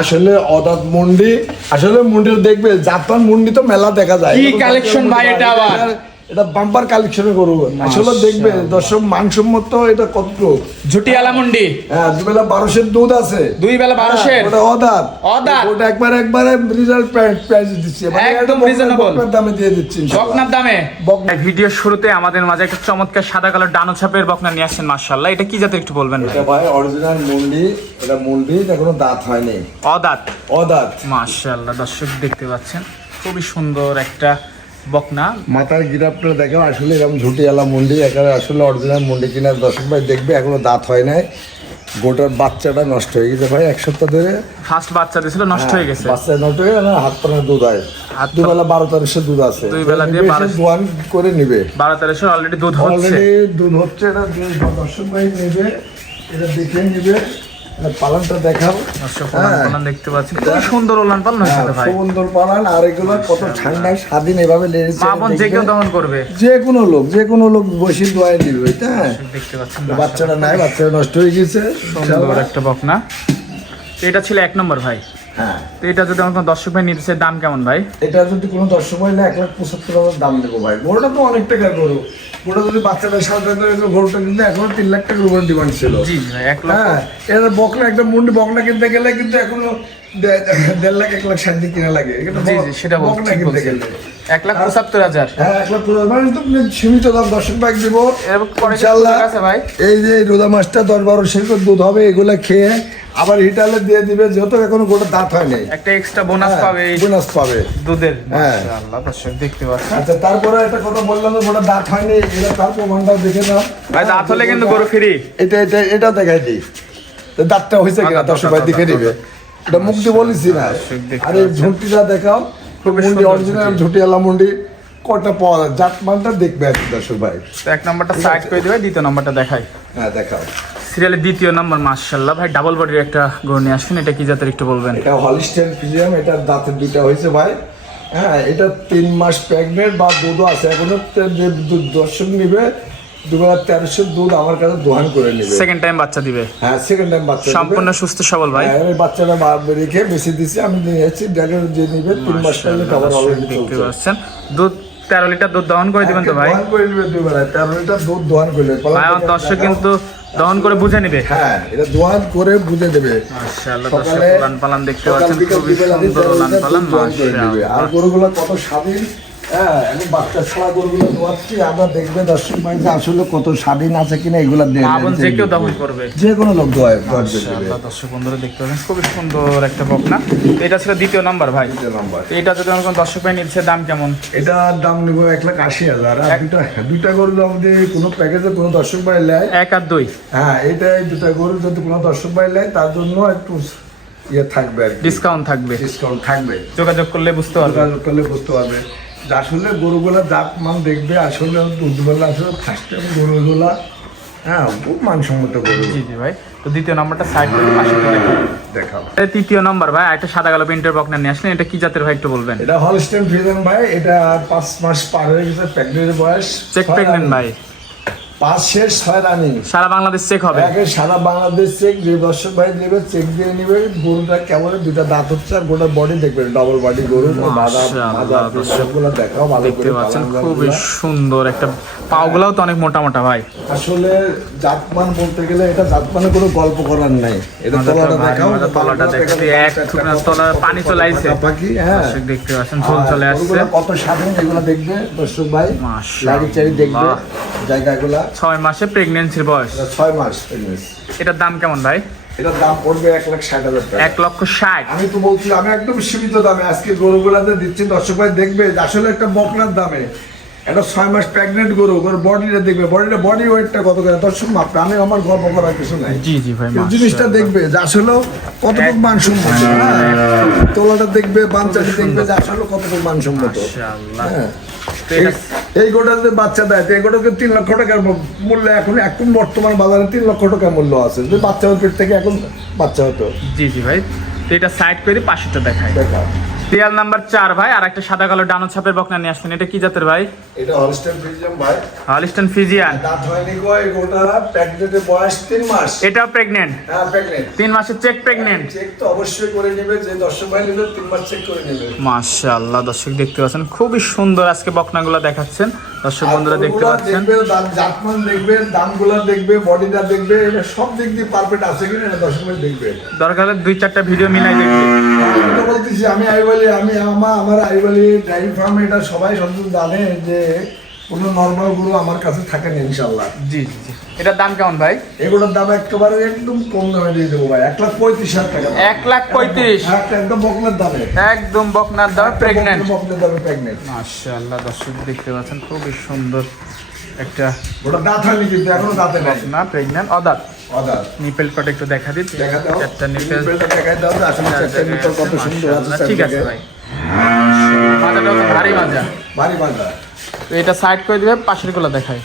আসলে অদাত মন্ডি, আসলে মন্ডি দেখবে জাপান মন্ডি তো মেলা দেখা যায়। কি কালেকশন ভাই এটা আবার? এটা বাম্পার কালেকশনে করব। আসলে দেখবে দর্শক মানসম্মত এটা কত ঝুটিয়ালা মুন্ডি। হ্যাঁ, দুবেলা 1200 দুধ আছে। দুই বেলা 1200 ওটা অদাত। অদাত। ওটা একবারে রিজাল্ট প্রাইস দিচ্ছি। একদম রিজনেবল দামে দিয়ে দিচ্ছি ইনশাআল্লাহ। বকনার দামে। ভিডিওর শুরুতে আমাদের মাঝে একটা চমৎকার সাদা কালার ডানো ছাপের বকনা নিয়ে আসছেন মাশাআল্লাহ। এটা কি জাতের একটু বলবেন ভাই? এটা ভাই অরিজিনাল মুন্ডি। এটা মুন্ডি, এখনো দাঁত হয়নি। অদাত। অদাত। মাশাআল্লাহ, দর্শক দেখতে পাচ্ছেন খুবই সুন্দর একটা বকনা। মাথার গিরাপটা দেখো, আসলে এরকম ঝুটিয়ালা মুন্ডি, এখানে আসলে অরিজিনাল মুন্ডি কিনা দর্শক ভাই দেখবে, এখনো দাঁত হয় নাই। গোটার বাচ্চাটা নষ্ট হয়ে গেছে ভাই, 1 সপ্তাহ ধরে ফার্স্ট বাচ্চা দিয়েছিল, নষ্ট হয়ে গেছে। বাচ্চা নষ্ট হয়ে গেছে, হাত পানে দুধ হয়। দুবেলা 12-1300 দুধ আছে। দুই বেলা দিয়ে 1200 দোয়ান করে নিবে। 12-1300 অলরেডি দুধ হচ্ছে। অলরেডি দুধ হচ্ছে। এটা দর্শক ভাই নেবে, এটা দেখে নিবে। পালনটা দেখাও। দর্শক পালন দেখতে পাচ্ছেন, খুব সুন্দর ওলান পালন হয়েছে ভাই। সুন্দর পালন। আর এগুলো কত ঠান্ডায় স্বাধীন এভাবে লেগেছে। মা বোন যে কেউ দহন করবে, যে কোনো লোক বসে দোয়াই দিবে। হ্যাঁ, দেখতে পাচ্ছেন বাচ্চাটা নাই, বাচ্চাটা নষ্ট হয়ে গেছে। সুন্দর একটা বকনা। এটা ছিল 1 নম্বর ভাই। হ্যাঁ, তো এটা যদি আমার কোনো দর্শক ভাই নিতে চায়, দাম কেমন ভাই? এটা যদি কোনো দর্শক হয় না, 1,75,000 দাম দেবো ভাই। গরুটা তো অনেক টাকার গরু। গরুটা যদি বাচ্চাটা সাথে গরুটা কিন্তু এখনো 3 লাখ টাকার উপরে ডিমান্ড ছিল। জি ভাই, 1 লক্ষ। হ্যাঁ, এটা বকনা, একটা মুন্ডি বকনা কিনতে গেলে কিন্তু এখনো 1.5 লাখ 1 লাখ 60 কিনা লাগে। জি জি, সেটা বকনা কিনতে গেলে 1,75,000। হ্যাঁ, 1,50,000 মানে তো সীমিত দাম দর্শক ভাই দিব এরপর ইনশাআল্লাহ। আছে ভাই, এই যে রোজা মাছটা 10-12 সেরকম দুধ হবে, এগুলা খেয়ে আবার হিটালে দিয়ে দিবে, যেহেতু এখনো গোটা দাঁত হয় নাই। একটা এক্সট্রা বোনাস পাবে, এই বোনাস পাবে দুধের। হ্যাঁ। মাশাআল্লাহ, দর্শক দেখতে পাচ্ছেন। আচ্ছা, তারপরে একটা কথা বললাম যে গোটা দাঁত হয়নি, এটা তার প্রমাণটা দেখে নাও ভাই। দাঁত হলে কিন্তু গরু ফ্রি। এটা দেখাই দিই, তো দাঁতটা হয়েছে কিনা দর্শক ভাই দেখে নিবে। এটা মুখ দিয়ে বলেছি না। আর এই ঝুঁটিটা দেখাও, মুন্ডি অরিজিনাল ঝুঁটিওয়ালা মুন্ডি কটা পাওয়া যায়, জাত মানটা দেখবে আর কি দর্শক ভাই। তো 1 নম্বরটা সাইড করে দিবে, দ্বিতীয় নম্বরটা দেখাই। হ্যাঁ, দেখাও। সিরিয়ালের 2য় নম্বর মাশাআল্লাহ ভাই, ডাবল বডির একটা গরু নিয়ে আসছেন। এটা কি জাতের একটু বলবেন? এটা হলিস্টাইন ফ্রিজিয়ান। এটার দাঁতের 2টা হয়েছে ভাই। হ্যাঁ, এটা 3 মাস প্রেগনেন্ট বা দুধও আছে এখনো। দর্শক নিবে, দুবেলা 1300 দুধ আমার কাছে দোহান করে নিবে। সেকেন্ড টাইম বাচ্চা দিবে। হ্যাঁ, সেকেন্ড টাইম বাচ্চা দিবে। সম্পূর্ণ সুস্থ সবল ভাই। হ্যাঁ, এই বাচ্চাটা রেখে বেশি দিছি আমি, নিয়ে যাচ্ছি। ড্রাগন যে নিবে 3 মাস পরে খাবার অলরেডি দেখতে চলছে। পাচ্ছেন দুধ 13 লিটার দুধ দহন করে দিবেন তো ভাই? দোহান করে নিবে দুবেলা 13 লিটার দুধ দোহান করবে ভাই। আমার দর্শক কিন্তু দহন করে বুঝে নিবে। হ্যাঁ, এটা দোহান করে বুঝে দেবে। মাশাআল্লাহ, দর্শক ওলান পালান দেখতে পাচ্ছেন, খুবই সুন্দর ওলান পালান। মাশাআল্লাহ, আর গরুগুলো কত স্বাধীন। হ্যাঁ, এখন বাচ্চা ছাড়া গরুগুলো দোয়াচ্ছি আমরা, দেখবে দর্শক ভাই যে আসলে কত স্বাধীন আছে কিনা। এগুলো মা বোন যে কেউ দহন করবে, যে কোনো লোক দোয়ায়। মাশাআল্লাহ, দর্শক বন্ধুরা দেখতে পাচ্ছেন খুবই সুন্দর একটা বকনা। এটা ছিল 2য় নাম্বার ভাই। নাম্বার। এটা যদি আমার কোনো দর্শক ভাই নিচ্ছে, দাম কেমন? এটার দাম নেব 1,80,000। আর দুইটা গরু যদি কোনো প্যাকেজে কোনো দর্শক ভাই নেয়, 1 আর 2। হ্যাঁ, এটাই 2টা গরু যদি কোনো দর্শক ভাই নেয়, তার জন্য একটু ইয়ে থাকবে আর কি, ডিসকাউন্ট থাকবে। ডিসকাউন্ট থাকবে। যোগাযোগ করলে বুঝতে পারবে, যোগাযোগ করলে বুঝতে পারবে যে আসলে গরুগুলা জাত মান দেখবে। আসলে দুধবেলা আসলে ফার্স্ট টাইম গরুগুলা, হ্যাঁ, খুব মানসম্মত গরু। জি জি ভাই। তো 2য় নাম্বারটা সাইড করে পাশে দেখাও। 3য় নাম্বার ভাই, একটা সাদা কালো প্রিন্টের বকনা নিয়ে আসলেন। এটা কি জাতের ভাই একটু বলবেন? এটা হলস্টাইন ফ্রিজিয়ান ভাই। এটা 5 মাস পার হয়ে গেছে, প্রেগনেন্ট বয়স। চেক প্রেগনেন্ট ভাই। 5 শেষ 6 রানিং। সারা বাংলাদেশ চেক হবে। আগে সারা বাংলাদেশ চেক। যে দর্শক ভাই নেবে চেক দিয়ে নিবে। গরুটা কেমন, 2টা দাঁত হচ্ছে, আর গোটা বডি দেখবেন ডবল বডি গরু। সবগুলো দেখাও ভালো করে। দেখতে পাচ্ছেন খুবই সুন্দর একটা, পাগুলাও তো অনেক মোটা মোটা ভাই। আসলে জাতমান বলতে গেলে এটা জাতমানে কোনো গল্প করার নাই। এটা তলাটা দেখাও, তলাটা দেখতে এক তলা পানি চলে আইছে পাখি। হ্যাঁ, দর্শক দেখতে পাচ্ছেন ঝোল চলে আসছে। কত স্বাধীন, এগুলো দেখবে দর্শক ভাই। মাশাআল্লাহ, লাড়ি চাড়ি দেখবে জায়গাগুলা। 6 মাসে প্রেগন্যান্সির বয়স। 6 মাস প্রেগনেন্সি। এটার দাম কেমন ভাই? এটার দাম পড়বে 1,60,000 টাকা। 1,60,000। আমি তো বলছি, আমি একদম সীমিত দামে আজকে গরুগুলাতে দিচ্ছি। দর্শক ভাই দেখবে যে আসলে একটা বকনার দামে এটা 6 মাস প্রেগনেন্ট গরু, বডিটা দেখবে, বডি ওয়েটটা কত করে দর্শক মাপবে। আমি আমার গল্প করার কিছু নাই। জি জি ভাই, জিনিসটা দেখবে যে আসলে কতটুকু মানসম্মত। তোলাটা দেখবে, বাঞ্চাটি দেখবে যে আসলে কতটুকু মানসম্মত। মাশাআল্লাহ। হ্যাঁ, এই গোটা যদি বাচ্চা দেয়, তো এই গোটাকে 3 লক্ষ টাকার মূল্য এখন বর্তমান বাজারে 3 লক্ষ টাকার মূল্য আছে। যদি বাচ্চা পেট থেকে এখন বাচ্চা হতো। জি জি ভাই। তো এটা সাইড করে পাশেরটা দেখাই। দেখা সিরিয়াল নাম্বার 4 ভাই, আর একটা সাদা কালো ডানো ছাপের বকনা নিয়ে আসলেন। এটা কি জাতের ভাই? এটা হলস্টাইন ফ্রিজিয়ান ভাই। Holstein Friesian. দাঁত হয়নি গো, এগোটা প্রেগনেন্টের বয়স 3 মাস। এটাও প্রেগন্যান্ট? হ্যাঁ প্রেগনেন্ট। 3 মাসের চেক প্রেগন্যান্ট। চেক তো অবশ্যই করে নেবে, যে দর্শক ভাই নেবে 3 মাস চেক করে নেবে। মাশাআল্লাহ, দর্শক দেখতে পাচ্ছেন খুবই সুন্দর আজকে বকনাগুলো দেখাচ্ছেন। দর্শক বন্ধুরা দেখতে পাচ্ছেন, জাতমান দেখবেন, দামগুলো দেখবে, বডিটা দেখবে, এটা সব দিক দিয়ে পারফেক্ট আছে কিনা এটা দর্শক ভাই দেখবে। দরকার হলে 2-4টা ভিডিও মিলাই দেখবে। আমি তো বলতেছি, আমি আমার আইবলি ডেয়ারি ফার্ম, এটা সবাই সচেতন জানে যে কোনো নর্মাল গরু আমার কাছে থাকে না ইনশাল্লাহ। জি জি জি। এটার দাম কেমন ভাই? এগুলোর দাম একেবারে একদম কম দামে দিয়ে দেবো ভাই, 1,35,000 টাকা। 1,35,000? একদম বকনার দামে। একদম বকনার দাম, প্রেগন্যান্ট। বকনার দামে প্রেগনেন্ট। মাশাআল্লাহ, দর্শক দেখতে পাচ্ছেন খুবই সুন্দর একটা ওটা দাঁত হয়নি কিন্তু এখনো দাঁতে নাই। বকনা, প্রেগন্যান্ট, অদাঁত। অদাঁত। নিপেল কট একটু দেখা দিন। দেখা দাও। চারটা নিপেল। নিপেলটা দেখাই দাও যে আসলে চারটা নিপেল কত সুন্দর আছে। মাশাআল্লাহ, ঠিক আছে ভাই। মাজাটা তো ভারী মাজা। ভারী বাঁধা। তো এটা সাইড করে দিবে, পাশের গুলো দেখাই।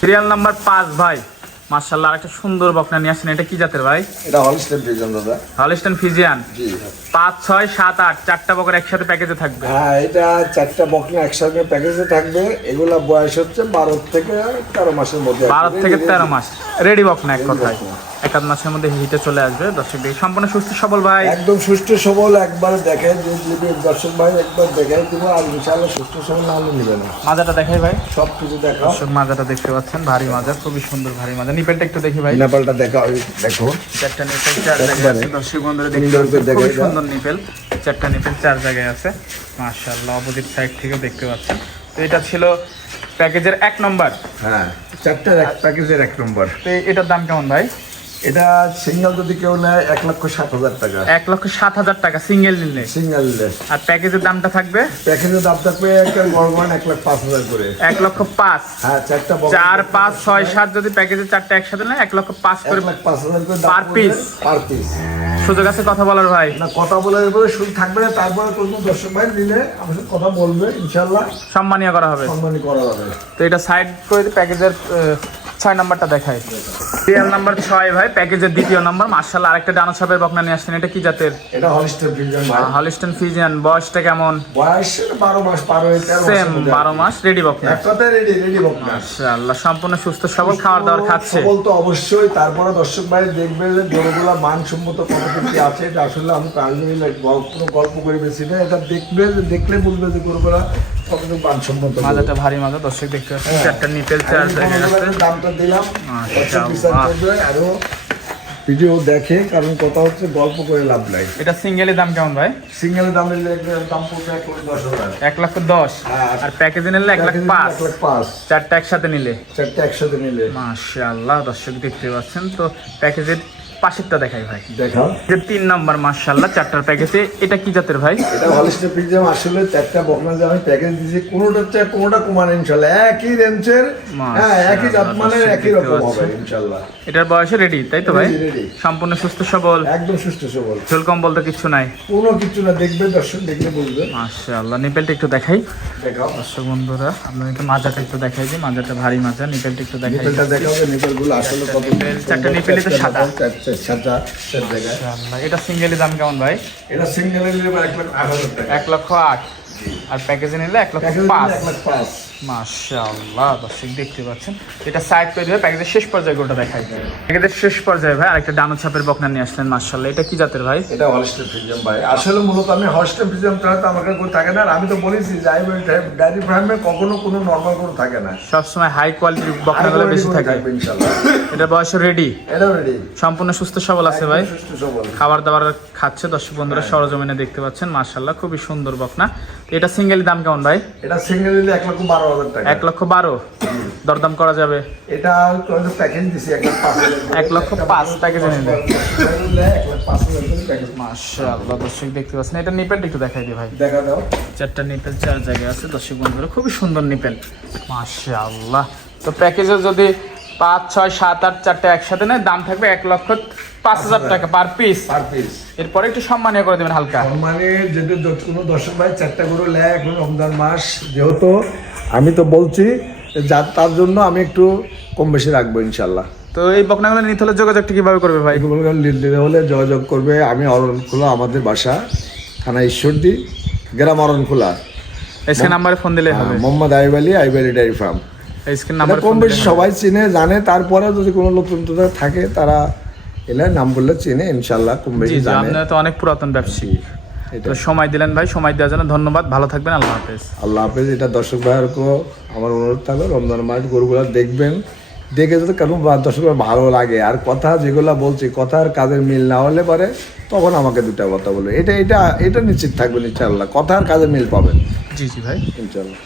সিরিয়াল নাম্বার 5 ভাই, মাশাআল্লাহ আরেকটা সুন্দর বকনা নিয়ে আসেন। এটা কি জাতের ভাই? এটা হলস্টাইন ফ্রিজিয়ান দাদা। Holstein Friesian. জি। 5, 6, 7, 8 চারটা বকর একসাথে প্যাকেজে থাকবে। হ্যাঁ, এটা চারটা বকনা একসাথে প্যাকেজে থাকবে। এগুলা বয়স হচ্ছে 12 থেকে 13 মাসের মধ্যে। 12 থেকে 13 মাস রেডি বকনা, এক কথায় বকনা। 1-8 মাসের মধ্যে হিটে চলে আসবে। দর্শক দেখি সম্পূর্ণ সুস্থ সবল ভাই, একদম সুস্থ সবল। একবার দেখে যে দর্শক ভাই একবার দেখাই দিব, আর ইনশাআল্লাহ সুস্থ সবল না হলে নিবে না। মাজাটা দেখাই ভাই। সব কিছু দেখাও। দর্শক মাজাটা দেখতে পাচ্ছেন, ভারী মাজা, খুবই সুন্দর ভারী মাজা। নিপেলটা একটু দেখি ভাই। নেপালটা দেখাও, দেখো। চারটা নিপেল 4 জায়গায় আছে। দর্শক বন্ধুরা দেখতে সুন্দর করে পাচ্ছেন, খুবই দেখাই দাও। সুন্দর নিপেল। চারটা নিপেল 4 জায়গায় আছে। মাশাআল্লাহ, অপোজিট সাইড থেকেও দেখতে পাচ্ছেন। তো এটা ছিল প্যাকেজের 1 নম্বর। হ্যাঁ, চারটার এক প্যাকেজের 1 নম্বর। তো এটার দাম কেমন ভাই? এটা সিঙ্গেল যদি কেউ নেয় 1,07,000 টাকা। 1,07,000 টাকা সিঙ্গেল নিলে। সিঙ্গেল আর প্যাকেজের দামটা থাকবে? প্যাকেজের দাম থাকবে একটা গড়গড় 1,05,000 করে। 1,05,000। হ্যাঁ, চারটা 4, 5, 6, 7 যদি প্যাকেজে চারটা একসাথে নেয় 1,05,000 করে 1,05,000 করে Per piece? Per piece. সুযোগ আছে কথা বলার ভাই? না, কথা বলার পরে শুধু থাকবে না, তারপরে কোনো দর্শক ভাই দিলে আমার সাথে কথা বলবে, ইনশাল্লাহ সম্মানীয় করা হবে। সম্মানী করা হবে। তো এটা সাইড করে দিয়ে প্যাকেজের 6 নাম্বারটা দেখাই। সিরিয়াল নাম্বার 6 ভাই, প্যাকেজের 2য় নাম্বার। মাশাআল্লাহ আরেকটা ডানো ছাপের বকনা নিয়ে আসছেন। এটা কি জাতের? এটা হলস্টাইন ফ্রিজিয়ান ভাই। Holstein Friesian. বয়সটা কেমন? বয়স 12 মাস পার হয়ে 13 সেম মাসের মধ্যে। 12 মাস রেডি বকনা। এক কথায় রেডি বকনা। মাশাআল্লাহ, সম্পূর্ণ সুস্থ সবল, খাওয়ার দাওয়ার খাচ্ছে। সবল তো অবশ্যই। তারপরে দর্শক ভাই দেখবে যে গরুগুলা মানসম্মত কতটুকু আছে। এটা আসলে আমি কোনো গল্প করে বেশি না, এটা দেখলে বুঝবে যে গরুগুলা কতটুকু মানসম্মত। মাজাটা ভারী মাজা, দর্শক দেখতে পাচ্ছেন। চারটা নিপেল 4 জায়গায় আছে। দামটা দিলাম, দর্শক মাশাআল্লাহ। বিচার করবে, আরো ভিডিও দেখে, কারণ কথা হচ্ছে গল্প করে লাভ নাই। এটা সিঙ্গেলের দাম কেমন ভাই? সিঙ্গেলের দাম নিলে দাম পড়বে 1,10,000। 1,10,000। হ্যাঁ। আর প্যাকেজে নিলে 1,05,000। 1,05,000। চারটা একসাথে নিলে। চারটে একসাথে নিলে। মাশাআল্লাহ, দর্শক দেখতে পাচ্ছেন। তো প্যাকেজের পাশেরটা দেখাই ভাই। দেখাও। যে 3 নাম্বার, মাশাআল্লাহ চারটার প্যাকেজে। এটা কি জাতের ভাই? এটা হলস্টাইন ফ্রিজিয়ান। আসলে চারটা বকনা যে আমি প্যাকেজ দিয়েছি, কোনোটার চেয়ে কোনোটা কমান ইনশাল্লাহ একই রেঞ্জের। হ্যাঁ, একই জাতমানের, একই রকম হবে ইনশাল্লাহ। এটার বয়সে রেডি, তাই তো ভাই? রেডি। সম্পূর্ণ সুস্থ সবল, একদম সুস্থ সবল। ঝোল কম্বল তো কিছু নাই। কোনো কিছু না, দেখবে দর্শক, দেখলে বুঝবে। মাশাআল্লাহ, নিপেলটা একটু দেখাই। দেখাও। দর্শক বন্ধুরা আপনাদেরকে মাজাটা একটু দেখাই যে মাজাটা ভারী মাজা। নিপেলটা একটু দেখাই। নিপেলটা দেখাও, নিপেলগুলো আসলে কত চারটা নিপেলই তো সাদা। সাদা জায়গায়। মাশাআল্লাহ, এটা সিঙ্গেলের দাম কেমন ভাই? এটা সিঙ্গেলে নিলে 1,08,000 টাকা। 1,08,000। আর প্যাকেজে নিলে প্যাকেজ 1,05,000। 1,05,000। মাশাআল্লাহ, দর্শক দেখতে পাচ্ছেন। এটা সাইড করে দিবে, প্যাকেজের শেষ পর্যায়ে গোটা দেখাই। প্যাকেজের শেষ পর্যায়ে ভাই আরেকটা ডানো ছাপের বকনা নিয়ে আসলেন। মাশাআল্লাহ, এটা কি জাতের ভাই? এটা হলস্টাইন ফ্রিজিয়ান ভাই। আসলে মূলত আমি হলস্টাইন ফ্রিজিয়ান ছাড়া তো আমার কাছে কোনো থাকে না। আর আমি তো বলেছি যে ডেয়ারি ফার্মে কখনো কোনো নর্মাল কোনো থাকে না, সবসময় হাই কোয়ালিটির বকনাগুলো বেশি থাকে। ইনশাআল্লাহ। এটা বয়স রেডি, এটাও রেডি, সম্পূর্ণ সুস্থ সবল আছে ভাই। সুস্থ সবল। খাবার দাবার খাচ্ছে, দর্শক বন্ধুরা সরজমিনে দেখতে পাচ্ছেন। মাশাআল্লাহ, খুবই সুন্দর বকনা। এটা সিঙ্গেল দাম কেমন ভাই? এটা সিঙ্গেল নিলে 1,12,000 টাকা। 1,12,000। দরদাম করা যাবে? এটা প্যাকেজ দিছি 1,05,000। 1,05,000 প্যাকেজে নিলে। 1,05,000 করে প্যাকেজ। মাশাআল্লাহ, দর্শক দেখতে পাচ্ছেন। এটা নিপেলটা একটু দেখাই দিই ভাই। দেখা দাও। চারটা নিপেল 4 জায়গায় আছে, দর্শক বন্ধুরা খুবই সুন্দর নিপেল। মাশাআল্লাহ। তো প্যাকেজে যদি 5, 6, 7, 8 চারটা একসাথে নেয় দাম থাকবে 1,05,000 টাকা পার পিস। Per piece. এরপরে একটু সম্মানীয় করে দেবেন হালকা। মানে যদি কোনো দর্শক ভাই চারটা গরু নেয়, এখন রমজান মাস যেহেতু, আমি তো বলছি তার জন্য আমি একটু কম বেশি রাখবো ইনশাল্লাহ। তো এই বকনাগুলো নিতে হলে যোগাযোগটা কিভাবে করবে ভাই? নিতে হলে যোগাযোগ করবে। আমি খোলা আমাদের বাসা থানা ঈশ্বরদী, গ্রাম অরণখোলা। স্ক্রিন নাম্বারে ফোন দিলে হবে। Mohammad Aib Ali, Aib Ali dairy farm. Screen number কম বেশি সবাই চিনে জানে, তারপরে যদি কোনো নতুন থাকে তারা এলে নাম বললে চিনে ইনশাল্লাহ, কম বেশি জানে। আপনারা তো অনেক পুরাতন ব্যবসায়ী, তো সময় দিলেন ভাই, সময় দেওয়ার জন্য ধন্যবাদ। ভালো থাকবেন, আল্লাহ হাফেজ। আল্লাহ হাফেজ। এটা দর্শক ভাইয়েরকেও আমার অনুরোধ থাকবে, রমজান মাস গরুগুলো দেখবেন, দেখে যদি কারণ দর্শক ভালো লাগে, আর কথা যেগুলো বলছি কথার কাজের মিল না হলে পারে তখন আমাকে দুটা কথা বলবে। এটা এটা এটা নিশ্চিত থাকবেন ইনশাআল্লাহ, কথার কাজের মিল পাবেন জি ভাই ইনশাআল্লাহ।